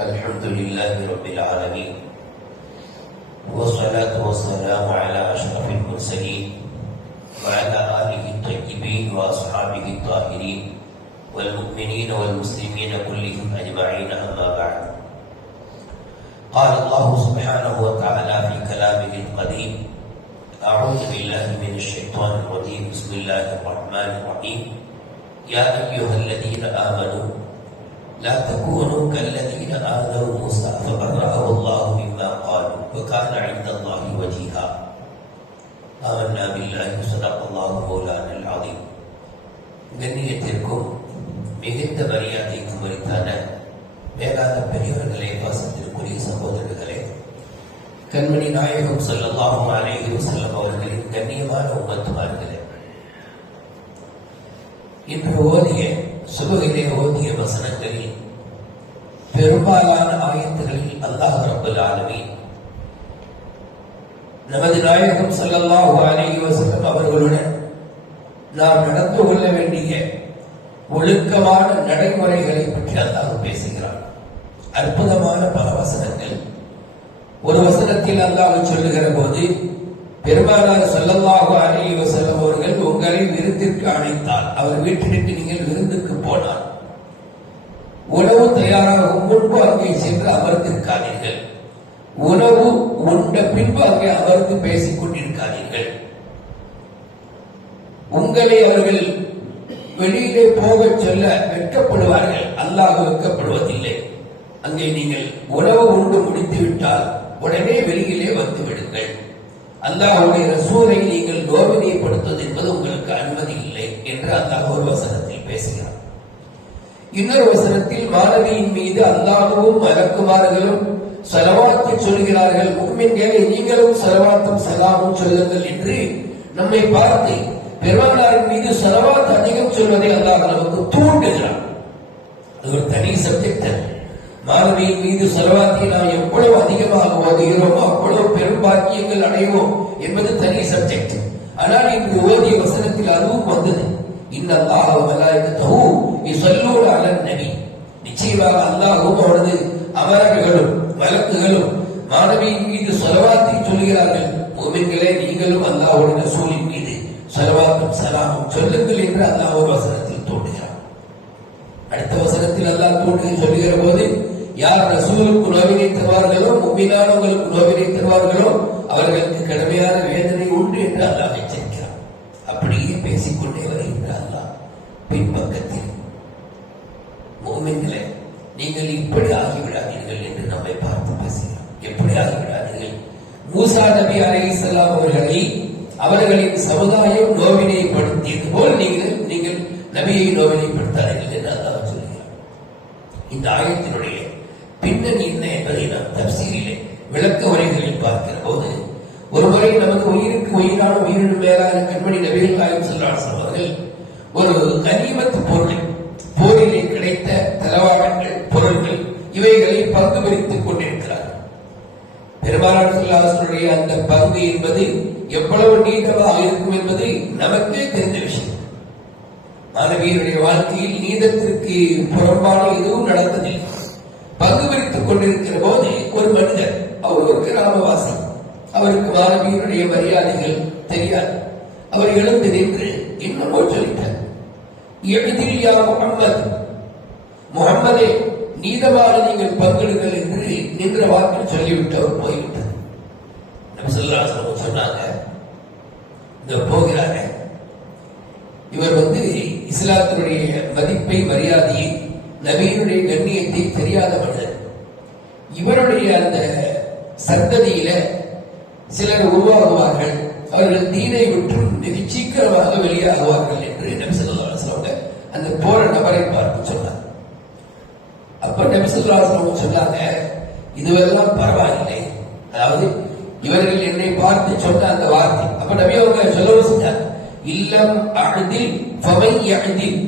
الحمد لله رب العالمين والصلاة والسلام على أشرف المرسلين وعلى آله الطيبين وأصحابه الطاهرين والمؤمنين والمسلمين كلهم أجمعين أما بعد. قال الله سبحانه وتعالى في كلامه القديم: أعوذ بالله من الشيطان الرجيم. بسم الله الرحمن الرحيم. يا أيها الذين آمنوا لا تكونوا كالذين آذوا موسى فبرأه الله مما قالوا وكان عند الله وجيها. آمنا بالله صدق الله مولانا العظيم. கண்ணியத்திற்கும் மிகுந்த மரியாதைக்கும் உரித்தான மேலான பெரியவர்களே, பாசத்திற்குரிய சகோதரர்களே, கண்மணி நாயகம் ஸல்லல்லாஹு அலைஹி வஸல்லம் அவர்களின் கண்ணியமான உம்மத்துமார்களே, இன்று ஓதிய சுபகிலே ஓதிய வசனங்களில் பெரும்பாலான ஆயத்துகளில் அல்லாஹ் ரப்பல் ஆலமீன் நமது நாயகம் ஸல்லல்லாஹு அலைஹி வஸல்லம் அவர்களுடன் நாம் நடந்து கொள்ள வேண்டிய ஒழுக்கமான நடைமுறைகளை பற்றி அல்லாஹ் பேசுகிறார். அற்புதமான பல வசனங்கள். ஒரு வசனத்தில் அல்லாஹ் சொல்லுகிற போது, பெருமானார் ஸல்லல்லாஹு அலைஹி வஸல்லம் அவர்கள் உங்களை விருந்திற்கு அழைத்தால், அவர் வீட்டிற்கு நீங்கள் விருந்துக்கு போனால், உணவு தயாராகும் முன்பு அங்கே சென்று அமர்ந்திருக்காதீர்கள். உணவு உண்ட பின்பு அங்கே அமர்ந்து பேசிக் கொண்டிருக்காதீர்கள். உங்களை அவர்கள் வெளியிலே போக சொல்ல வெட்கப்படுவார்கள். அல்லாஹ் வெட்கப்படுவதில்லை. அங்கே நீங்கள் உணவு உண்டு முடித்து விட்டால் உடனே வெளியிலே வந்து விடுங்கள். அல்லாஹ்வுடைய ரசூலை நீங்கள் நோவினைப்படுத்துவது என்பது உங்களுக்கு அனுமதி இல்லை என்று அல்லாஹ் ஒரு வசனத்தில் பேசுகிறார். இன்னொரு வசனத்தில் மாணவியின் மீது அல்லாஹ்வும் மலக்குமார்களும் ஸலவாத்து சொல்கிறார்கள், முஃமின்களே நீங்களும் ஸலவாத்தும் ஸலாமும் சொல்லுங்கள் என்று நம்மை பார்த்து பெருமானாரின் மீது ஸலவாத் அதிகம் சொல்வதை அல்லாஹ் நமக்கு தூண்டுகிறார். அது ஒரு தனி சப்ஜெக்ட். மாணவியின் மீது ஸலவாத்தை நாம் எவ்வளவு அதிகமாக ஓதுகிறோமோ அவ்வளவு பெரும் பாக்கியங்கள் அடைவோம் என்பது தனி சப்ஜெக்ட். ஆனால் இன்று ஓதிய வசனத்தில் அதுவும் வந்தது. இன்னல்லாஹ வ மலாயிகத்துஹு யுஸல்லூன அலன் நபி. நிச்சயமாக அல்லாஹ்வும் அவனது அமரர்களும் மலக்குகளும் மாணவியின் மீது ஸலவாத்தை சொல்கிறார்கள். முஃமின்களே நீங்களும் அல்லாஹ்வுடைய ரசூலின் மீது ஸலவாத்தும் ஸலாமும் சொல்லுங்கள் என்று அல்லாஹ் ஒரு வசனத்தில் தூண்டுகிறார். அடுத்த வசனத்தில் அல்லாஹ் தூண்டி சொல்லுகிற போது, யார் ரசூலுக்கு நோவினை தருவார்களோ, முஃமினானவர்களுக்கு நோவினை தருவார்களோ அவர்களுக்கு கடுமையான வேதனை உண்டு என்று அல்லாஹ் எச்சரிக்கிறார். அப்படியே பேசிக்கொண்டே வருகின்ற அல்லாஹ் பின்பக்கத்தில், முஃமின்களே நீங்கள் இப்படி ஆகிவிடாதீர்கள் என்று நம்மை பார்த்து பேசுகிறார். எப்படி ஆகிவிடாதீர்கள்? மூசா நபி அலைஹிஸ்ஸலாம் அவர்களின் சமுதாயம் நோவினைப்படுத்தியது போல் நீங்கள் நபியை நோவினைப்படுத்தார்கள் என்று அல்லாஹ் சொல்கிறார். இந்த ஆயத்தினுடைய பின்னணி என்ன என்பதை நாம் தப்சீரிலே விளக்க உரைகளில் பார்க்கிற போது, ஒருமுறை நமக்கு உயிருக்கு உயிரான உயிரினும் மேலான கண்மணி நபிகள் நாயகம் ஸல்லல்லாஹு அலைஹி வஸல்லம் அவர்கள் ஒரு கனிமத் பொருள், போரிலே கிடைத்த தளவாடங்கள், பொருள்கள், இவைகளை பங்கு பிரித்துக் கொண்டிருக்கிறார். பெருமானார் ஸல்லல்லாஹு அலைஹி வஸல்லம் அந்த பங்கு என்பது எவ்வளவு நீதமாக இருக்கும் என்பது நமக்கே தெரிந்த விஷயம். மாணவியருடைய வாழ்க்கையில் நீதத்திற்கு புறம்பான எதுவும் நடந்ததில்லை. பங்கு பிரித்துக் கொண்டிருக்கிற போது ஒரு மனிதர், அவர் ஒரு கிராமவாசி, அவருக்கு மாணவியருடைய மரியாதைகள் தெரியாது. அவர் எழுந்து நின்று இன்னும் சொல்லிட்டார், எழுதில் யா முஹம்மது, முஹம்மதே நீதமாக நீங்கள் பங்கெடுங்கள் என்று நின்ற வாக்கில் சொல்லிவிட்டு அவர் போய்விட்டார். நபி ஸல்லல்லாஹு அலைஹி வஸல்லம் சொன்னாங்க, இந்த போகிறாங்க, இவர் இஸ்லாத்தினுடைய மதிப்பை, மரியாதையை, நபியினுடைய கண்ணியத்தை தெரியாத மனிதர். இவருடைய அந்த சந்ததியில சிலர் உருவாகுவார்கள், அவர்கள் தீனை விட்டு மிக சீக்கிரமாக வெளியாகுவார்கள் என்று நபி ஸல்லல்லாஹு அலைஹி வஸல்லம் அந்த போற நபரை பார்த்து சொன்னார். அப்ப நபி ஸல்லல்லாஹு அலைஹி வஸல்லம் சொன்னாங்க, இதுவெல்லாம் பரவாயில்லை, அதாவது இவர்கள் என்னை பார்த்து சொன்ன அந்த வார்த்தை. அப்ப நபி அவங்க சொல்லவும் செஞ்சார், இல்லம் அஅதில் ஃபமை யஅதில்,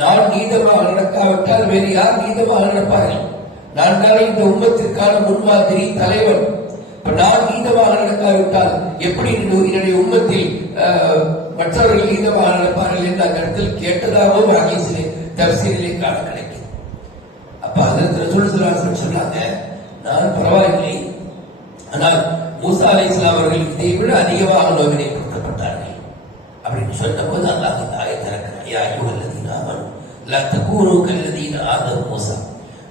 நான் நீதமாக நடக்காவிட்டால் வேறு யார் நீதமாக நடப்பார்கள்? நான் தானே இந்த உம்மத்திற்கான முன்மாதிரி, தலைவன். நான் நீதமாக நடக்காவிட்டால் எப்படி என்னுடைய உம்மத்தில் மற்றவர்கள் நீதமாக நடப்பார்கள் என்ற கருத்தில் கேட்டதாகவும் ஹதீஸிலே தஃசீரிலே காண கிடைக்கும். அப்ப அப்ப ஹஜ்ரத் ரசூல் ஸல்லல்லாஹு அலைஹி வஸல்லம் சொன்னாங்க, நான் பரவாயில்லை, ஆனால் மூசா அலைஹிஸ்ஸலாம் அவர்கள் இதை விட அதிகமாக நோவினைப்படுத்தப்பட்டார்கள் அப்படின்னு சொன்ன போது அல்லாஹ் இந்த ஆயத்தை இறக்குறான், யா அய்யுஹல்லதீன ஆமனூ லா தகூனூ கல்லதீன ஆதவ மூசா.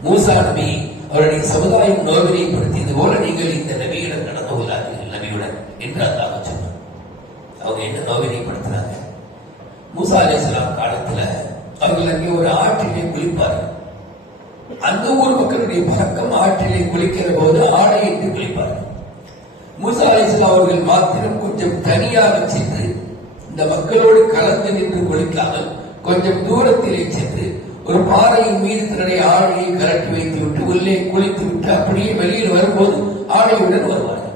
மூசா நபி அவருடைய சமுதாயம் நோவினைப்படுத்தியது போல நீங்கள் இந்த நபியுடன் நடந்து கொள்ளாதீர்கள் நபியுடன் என்று அல்லாஹ் சொன்னார். அவங்க என்ன நோவினைப்படுத்தினாங்க? மூசா அலைஹிஸ்ஸலாம் காலத்துல அவர்கள் அங்கே ஒரு ஆற்றிலே குளிப்பார்கள். அந்த ஊர் மக்களுடைய பழக்கம் ஆற்றிலே குளிக்கிற போது ஆடையிட்டு குளிப்பார்கள். மூசா அலைஹிஸ்ஸலாம் அவர்கள் மாத்திரம் கொஞ்சம் தனியாக சென்று இந்த மக்களோடு கலந்து நின்று குளிக்காமல் கொஞ்சம் தூரத்திலே சென்று ஒரு பாறையின் மீது தன்னுடைய ஆடையை கலட்டி வைத்து விட்டு உள்ளே குளித்து விட்டு அப்படியே வெளியில் வரும்போது ஆடையுடன் வருவார்கள்.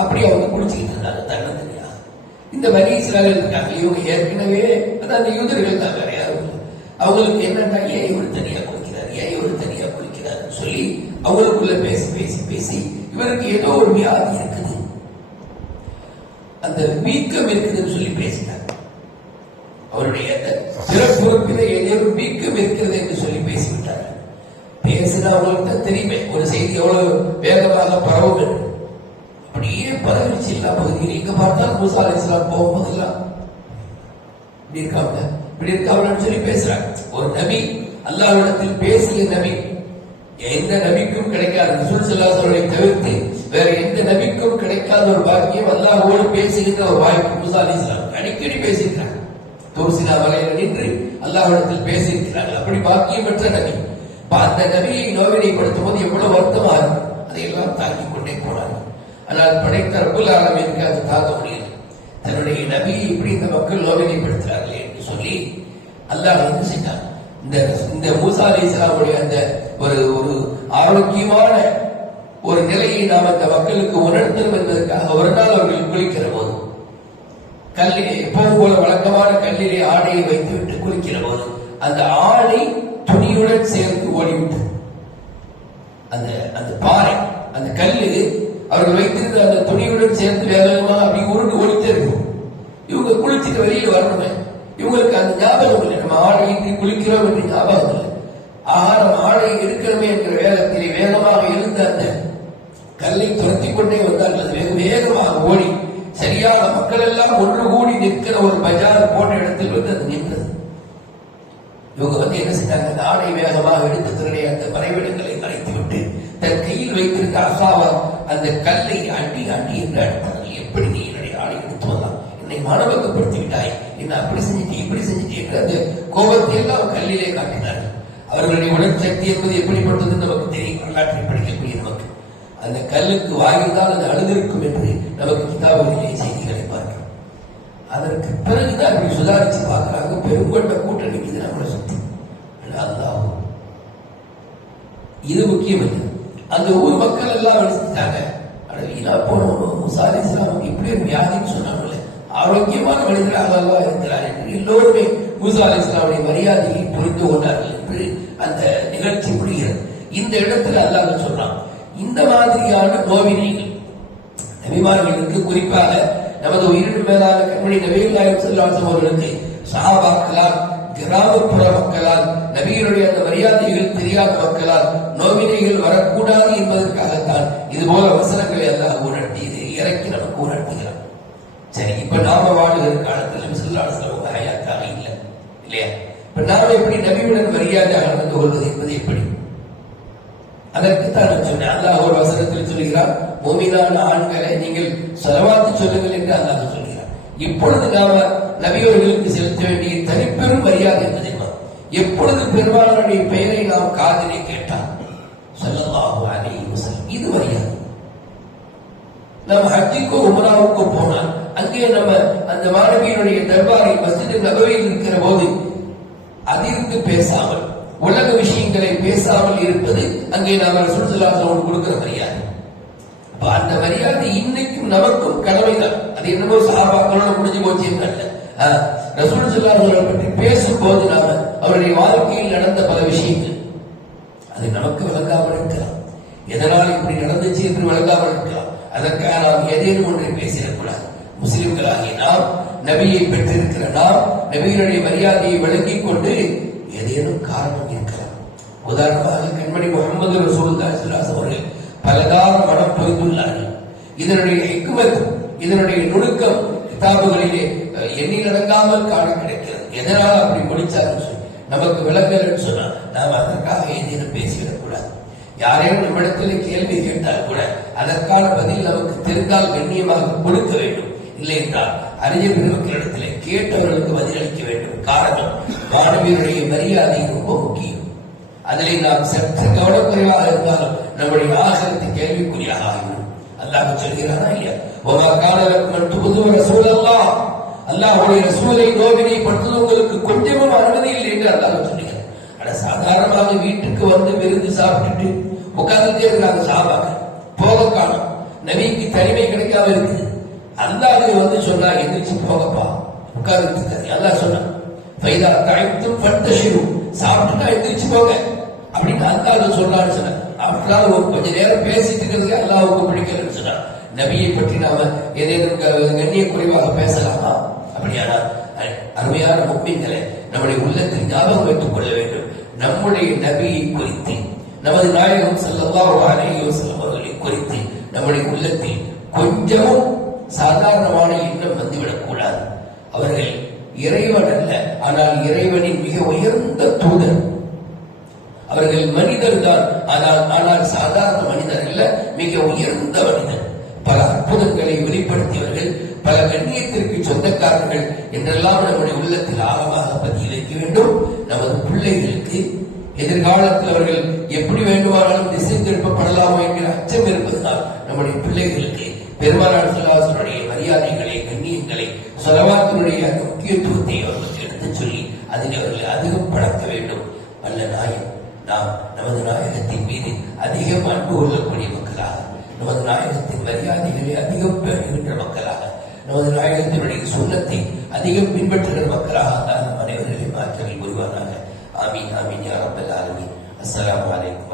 அப்படி அவங்க குளிச்சுக்கிட்டு இருந்தாங்க தன்னந்தனியா. இந்த பனி இஸ்ராயேல் இருக்காங்க, இவங்க ஏற்கனவே அந்த யூதர்கள் தான், வேற யாரும் இல்லை. அவங்களுக்கு என்னன்னா, ஏன் இவர் தனியா குளிக்கிறார், ஏன் இவர் தனியா குளிக்கிறார் சொல்லி அவங்களுக்குள்ள பேசி பேசி பேசி இவருக்கு ஏதோ ஒரு வியாதி இருக்குது, அந்த வீக்கம் இருக்குதுன்னு சொல்லி பேசினார். அவருடைய அந்த பிறப்புறுப்பிலே ஏதேனும் வீக்கம் இருக்கிறது என்று சொல்லி பேசிவிட்டார்கள். பேசினா அவங்களுக்கு தான் தெரியுமே ஒரு செய்தி எவ்வளவு வேகமாக பரவும் என்று. அப்படியே பரவிச்சு எல்லா பகுதியில் எங்க பார்த்தாலும் மூசா அலைஹிஸ்ஸலாம் போகும்போதெல்லாம் இப்படி இருக்காங்கன்னு சொல்லி பேசுறாங்க. ஒரு நபி அல்லாஹ்விடத்தில் பேசிய நபி, எந்த நபிக்கும் கிடைக்காத ரசூல் ஸல்லல்லாஹு அலைஹி வஸல்லம் தவிர்த்து வேற எந்த நபிக்கும் கிடைக்காத ஒரு பாக்கியம் அல்லாஹ்வோடு பேசுகின்ற ஒரு வாய்ப்பு மூசா அலைஹிஸ்ஸலாம் அடிக்கடி பேசியிருக்கிறாங்க. தூர்சினா மலையில நின்று அல்லாஹ்விடத்தில் பேசியிருக்கிறார்கள். அப்படி பாக்கியம் பெற்ற நபி. அந்த நபியை நோவினைப்படுத்தும் போது எவ்வளவு வருத்தமா இருக்கும், அதையெல்லாம் தாங்கிக் கொண்டே போனார்கள். ஆனால் படைத்த ரப்புல் ஆலமீனுக்கு அது தாங்க முடியல. தன்னுடைய நபியை இப்படி இந்த மக்கள் நோவினைப்படுத்துறார்களே என்று சொல்லி அல்லாஹ் என்ன செஞ்சான், இந்த மூசா அலைஹிஸ்ஸலாமுடைய அந்த ஒரு ஆரோக்கியமான ஒரு நிலையை நாம் அந்த மக்களுக்கு உணர்த்தணும் என்பதற்காக ஒரு நாள் அவர்கள் குளிக்கிற போது கல்லிலே எப்பவும் போல வழக்கமான கல்லிலே ஆடையை வைத்துவிட்டு குளிக்கிற போது அந்த ஆடை துணியுடன் சேர்ந்து ஓடிவிட்டது. அந்த பாறை அந்த கல்லு அவர்கள் வைத்திருந்த அந்த துணியுடன் சேர்ந்து வேகமா அப்படி உருண்டு ஓடித்தே இருக்கும். இவங்க குளிச்சுட்டு வெளியில் வரணுமே, இவங்களுக்கு அந்த ஞாபகம் இல்லை, நம்ம ஆடையின்றி குளிக்கிறோம் என்று ஞாபகம் இல்லை. நம்ம ஆடை இருக்கணுமே என்கிற வேகத்திலே வேகமாக எழுந்த அந்த கல்லை துரத்தி கொண்டே வந்தார்கள். அது வெகு வேகமாக ஓடி சரியாக மக்கள் எல்லாம் ஒன்று கூடி நிற்கிற ஒரு பஜார் போன்ற இடத்தில் வந்து அது நின்றது. இவங்க வந்து என்ன செஞ்சாங்க, அந்த ஆடை வேகமாக எடுத்து தன்னுடைய அந்த மறைவிடங்களை மறைத்து விட்டு தன் கையில் வைத்திருந்த அசாவா அந்த கல்லை அடி அடி என்று அடித்தார்கள். எப்படி நீ என்னுடைய ஆடை எடுத்து வரலாம், என்னை மானபங்கப்படுத்தி விட்டாய், என்ன அப்படி செஞ்சுட்டு இப்படி செஞ்சுட்டு என்று அந்த கோபத்தை எல்லாம் கல்லிலே காட்டினார்கள். அவர்களுடைய உடல் சக்தி என்பது எப்படிப்பட்டது நமக்கு தெரியும், வரலாற்றை படிக்கக்கூடிய நமக்கு. அந்த கல்லுக்கு வாயில்தான் அது அழுதிருக்கும் என்று நமக்கு கிதாபுகளிலே செய்திகளை பார்க்கிறோம். அதற்கு பிறகுதான் அப்படி சுதாரிச்சு பார்க்கிறாங்க, பெருங்கொண்ட கூட்டம் நிற்குது நம்மளை சுத்தி. இது முக்கியம் இல்லை. அந்த ஊர் மக்கள் எல்லாம் எடுத்துட்டாங்க, வீணா போனோம் மூசா அலைஹிஸ்ஸலாம் இப்படி ஒரு வியாதின்னு சொன்னாங்களே, ஆரோக்கியமான மனிதராக அல்லவா இருக்கிறார் என்று எல்லோருமே மூசா அலைஹிஸ்ஸலாமுடைய மரியாதையை புரிந்து கொண்டார்கள் என்று அந்த நிகழ்ச்சி முடிகிறது. இந்த இடத்துல அல்லாஹ் சொல்றான், இந்த மாதிரியான நோவினைகள் நபிமார்களுக்கு, குறிப்பாக நமது உயிரின் மேலான கண்மணி நபிகள் நாயகம் ஸல்லல்லாஹு அலைஹி வஸல்லம் அவர்களுக்கு சஹாபாக்களால், கிராமப்புற மக்களால், நபிகளுடைய அந்த மரியாதைகள் தெரியாத மக்களால் நோவினைகள் வரக்கூடாது என்பதற்காகத்தான் இது போல வசனங்களை எல்லாம் உணர்த்தியது, இறக்கி நமக்கு உணர்த்துகிறார். சரி, இப்ப நாம வாழுகிற காலத்தில் நபி ஸல்லல்லாஹு அலைஹி வஸல்லம் ஹயாத்தாக இல்லை இல்லையா? இப்ப நாம எப்படி நபியுடன் மரியாதையாக நடந்து கொள்வது என்பது எப்படி? அதற்குத்தான் நான் சொன்னேன். அல்லாஹ் ஒரு வசனத்தில் சொல்கிறார், மூமினான ஆண்களை நீங்கள் ஸலவாத் சொல்லுங்கள் என்று அல்லாஹ் சொல்கிறார். இப்பொழுது நாம நபியவர்களுக்கு செலுத்த வேண்டிய தனிப்பெரும் மரியாதை என்பது எப்பொழுது பெருமானாருடைய பெயரை நாம் காதிலே கேட்டால் ஸல்லல்லாஹு அலைஹி வஸல்லம், இது மரியாதை. நம்ம ஹஜ்ஜுக்கோ உம்ராவுக்கோ போனால் அங்கே நம்ம அந்த மாணவியினுடைய தர்பாரில் மஸ்ஜித் நபவியில் இருக்கிற போது அதிர்ந்து பேசாமல், உலக விஷயங்களை பேசாமல் இருப்பது அங்கே நாம் ரசூல் ஸல்லல்லாஹு அலைஹி வஸல்லம் கொடுக்கிற மரியாதை. அந்த மரியாதை இன்னைக்கும் நமக்கும் கடமைதான். அது என்னமோ சஹாபாக்களோட முடிஞ்சு போச்சு அல்ல. ரசூல் ஸல்லல்லாஹு அலைஹி வஸல்லம் பற்றி பேசும்போது நாம அவருடைய வாழ்க்கையில் நடந்த பல விஷயங்கள் அது நமக்கு விளங்காமல் இருக்கலாம், எதனால் இப்படி நடந்துச்சு என்று விளங்காமல் இருக்கலாம். அதற்காக நாம் ஏதேனும் ஒன்றை பேசிடக்கூடாது. முஸ்லிம்களாகிய நாம், நபியை பெற்றிருக்கிற நாம், நபியினுடைய மரியாதையை விளங்கிக் கொண்டு ஏதேனும் காரணம் இருக்கலாம், உதாரணமாக கண்மணி முகமது ரசூலுல்லாஹி ஸல்லல்லாஹு அலைஹி அவர்கள் பலகார மனம் பொய்த்துள்ளார்கள். இதனுடைய ஹிக்மத், இதனுடைய நுணுக்கம் கிதாபுகளிலே எண்ணிலடங்காமல் காண கிடைக்கிறது. எதனால் அப்படி முடிச்சாருன்னு சொல்லி நமக்கு விளங்கலன்னு சொன்னால் நாம் அதற்காக ஏதேனும் பேசிவிடக் கூடாது. யாரேனும் நம்மிடத்தில் கேள்வி கேட்டால் கூட அதற்கான பதில் நமக்கு தெரிந்தால் கண்ணியமாக கொடுக்க வேண்டும். இல்லை என்றால் அறிஞர் பெருமக்களிடத்திலே கேட்டவர்களுக்கு பதிலளிக்க வேண்டும். காரணம், மாணவியருடைய மரியாதை ரொம்ப முக்கியம். அதிலே நாம் சற்று கவனக்குறைவாக இருந்தாலும் நம்முடைய ஆகரத்தை கேள்விக்குறியாக ஆகிவிடும். அல்லாஹ் சொல்கிறானா இல்லையா, அல்லாஹ்வுடைய ரசூலை நோவினை படுத்துவது உங்களுக்கு கொஞ்சமும் அனுமதி இல்லை என்று அல்லாஹ் சொல்லுகிறார். ஆனா சாதாரணமாக வீட்டுக்கு வந்து விருந்து சாப்பிட்டுட்டு உட்கார்ந்துட்டே இருக்கிறாங்க சாபாக்கள், போக காணும். நபிக்கு தனிமை கிடைக்காம இருக்குது. அல்லாஹ் வந்து சொன்னா எந்திரிச்சு போகப்பா, உட்கார்ந்துட்டு இருக்காரு. அல்லாஹ் சொன்னா ஃபைதா தஅய்தும் ஃபன்தஷிரு, சாப்பிட்டுட்டா எந்திரிச்சு போங்க அப்படின்னு அல்லாஹ் சொன்னான்னு சொன்னார். அவர்களால் கொஞ்ச நேரம் பேசிட்டு இருக்கிறது அல்லாஹ்வுக்கு பிடிக்கலன்னு சொன்னார். நபியை பற்றி நாம ஏதேனும் கண்ணிய குறைவாக பேசலாமா? அப்படியானா அருமையான முஃமின்களே, நம்முடைய உள்ளத்தில் ஞாபகம் வைத்துக் கொள்ள வேண்டும், நம்முடைய நபியை குறித்து, நமது நாயகம் ஸல்லல்லாஹு அலைஹி வஸல்லம் அவர்களை குறித்து நம்முடைய உள்ளத்தில் கொஞ்சமும் சாதாரணமான எண்ணம் வந்துவிடக் கூடாது. அவர்கள் இறைவன் அல்ல, ஆனால் இறைவனின் மிக உயர்ந்த தூதர். அவர்கள் மனிதர் தான், ஆனால் சாதாரண மனிதர் அல்ல, மிக உயர்ந்த மனிதர். பல அற்புதங்களை வெளிப்படுத்தியவர்கள், பல கண்ணியத்திற்கு சொந்தக்காரர்கள் என்றெல்லாம் நம்முடைய உள்ளத்தில் ஆழமாக பதிய வைக்க வேண்டும். நமது பிள்ளைகளுக்கு எதிர்காலத்தில் அவர்கள் எப்படி வேண்டுமானாலும் திசை திருப்பப்படலாமோ என்கிற அச்சம் இருப்பதனால் நம்முடைய பிள்ளைகளுக்கு பெருமானார் ஸல்லல்லாஹு அலைஹி வஸல்லம் மரியாதைகளை, கண்ணியங்களை, ஸலவாத்தினுடைய முக்கியத்துவத்தை அவர்களுக்கு எடுத்துச் சொல்லி அதில் அவர்கள் அதிகம் பழக்க வேண்டும். அல்ல நாயம், நாம் நமது நாயகத்தின் மீது அதிகம் அன்பு கொள்ளக்கூடிய மக்களாக, நமது நாயகத்தின் மரியாதைகளை அதிகம் பேணுகின்ற மக்களாக, நமது நாயகத்தினுடைய சுன்னத்தை அதிகம் பின்பற்றுகிற மக்களாக தான் நம் அனைவர்களையும் ஆற்றல் புரிவானாக. ஆமீன் ஆமீன் யா ரப்பல் ஆலமீன். அஸ்ஸலாமு அலைக்கும்.